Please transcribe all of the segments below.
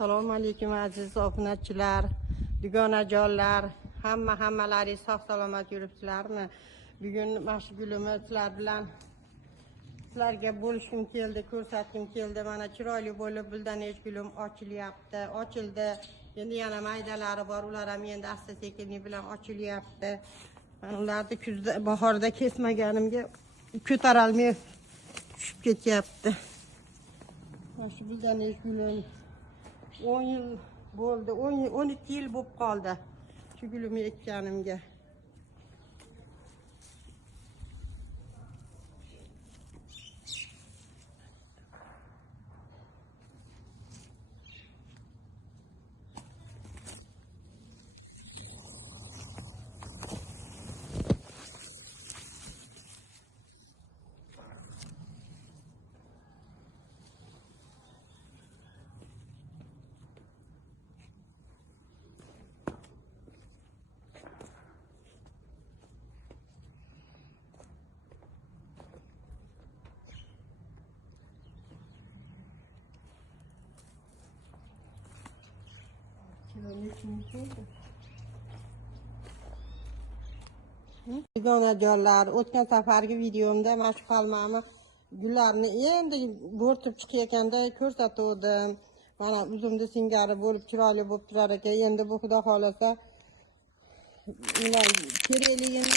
Assalomu alaykum aziz obunachilar, dugonajonlar, hammalaringiz sog' salomat yuribsizlarmi? Bugun mashg'ulimiz sizlar bilan sizlarga bo'lishim keldi, ko'rsatgim keldi. Mana chiroyli bo'lib buldanech gulim ochilyapti. Ochildi. Endi yana maydalari bor, ular ham endi asta-sekinlik bilan ochilyapti. Men ularni kuzda, bahorda kesmaganimga ko'tarolmay tushib ketyapti. Mana shu buldanech gulim 10 yil bo'ldi, 12 yil bo'lib qoldi shu gulimni ekkanimga. Dugonajonlar, o'tgan safargi videomda mana shu palmani gullarni endi bo'rtib chiqayotganda ko'rsatdim. Mana uzumni singari bo'lib chiroyli bo'lib turar ekan. Endi bu xudo xolasa kerakligini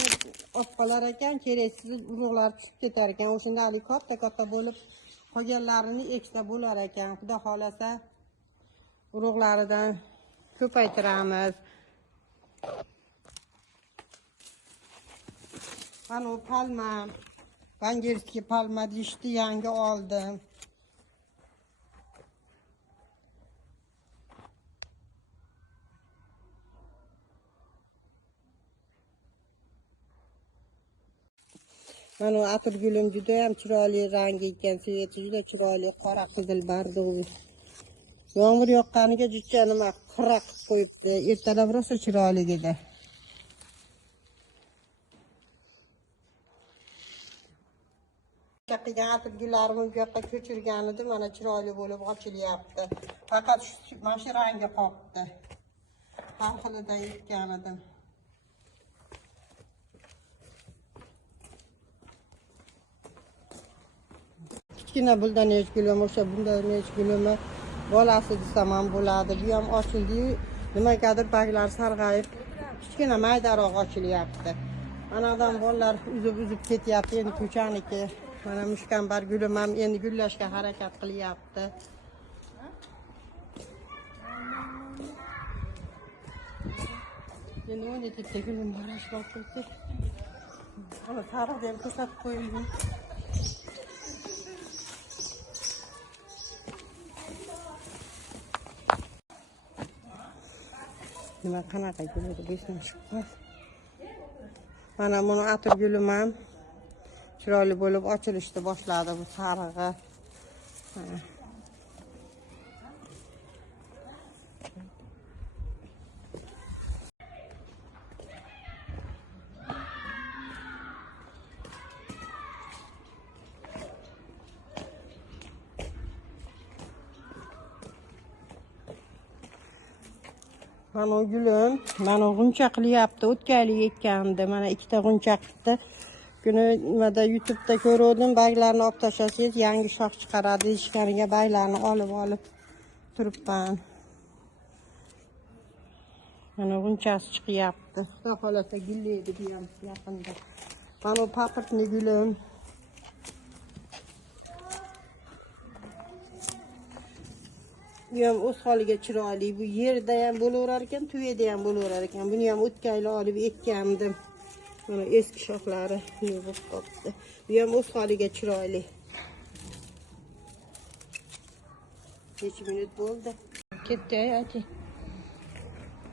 olib qolar ekan, keraksiz urug'lar tushib ketar ekan. O'shundalik katta bo'lib qolganlarini eksa bo'lar ekan. Xudo xolasa urug'laridan ko'paytiramiz. Mana bu palma, bangerskiy palma deyishdi, yangi oldim. Mana bu atir gulim juda ham chiroyli rangi ekan, sveti juda chiroyli, qora qizil bardoviy. Yomg'ir yoqqaniga juda nima qira qilib qo'yibdi. Ertalab rosa chiroyli edi. Qilgan atir gullarimni bu yoqqa ko'chirgan edim, mana chiroyli bo'lib ochilyapti. Faqat mana shu rangi qolibdi. Har xilidan ekkan edim. Kichkina buldanech gulim, o'sha buldanech gulimi bolasi desam ham bo'ladi. Bu ham ochildi-yu, nimagadir bag'lar sarg'ayib, kichkina maydaroq ochilyapti. Anadan bolalar uzib ketyapti, endi ko'chaniki. Mana mushkambar gulim ham endi gullashga harakat qilyapti. Endi 17 ta gulim bor ekan. Ana sariqni ham ko'rsatib qo'ydim. Nima qanaqa gul edi bu esdan chiqmas. Mana buni atir gulim ham chiroyli bo'lib ochilishni boshladi, bu sarig'i. Mana gulim, mana g'uncha qilyapti. O'tganlik ekkandim, mana ikkita g'uncha qildi. Kuni nimada YouTube'da ko'rdim, bag'larni olib tashlasangiz yangi shox chiqaradi deyishganiga bag'larni olib turibman. Mana g'unchasi chiqyapti. Xudo xolasa gullaydi bu ham yaqinda. Mana bu papirtni gulim. Bu ham o'z holiga chiroyli. Bu yerda ham bo'laverar ekan, tuyada ham bo'laverar ekan. Buni ham o'tkayli olib ekkandim. Mana eski shoxlari bo'lib qolibdi. Bu ham o'z holiga chiroyli. 5 minut bo'ldi. Ketdi aka.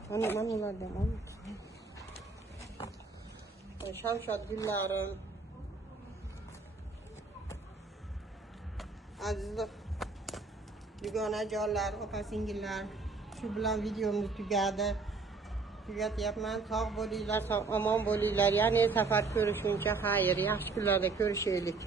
Mana ulardan ol. Shamshod gullarim. Aziz dugonajonlar, opa-singillar, shu bilan videomni tugatyapman. Sog' bo'linglar, omon bo'linglar. Yana safar ko'rishguncha xayr, yaxshi kunlarda ko'rishaylik.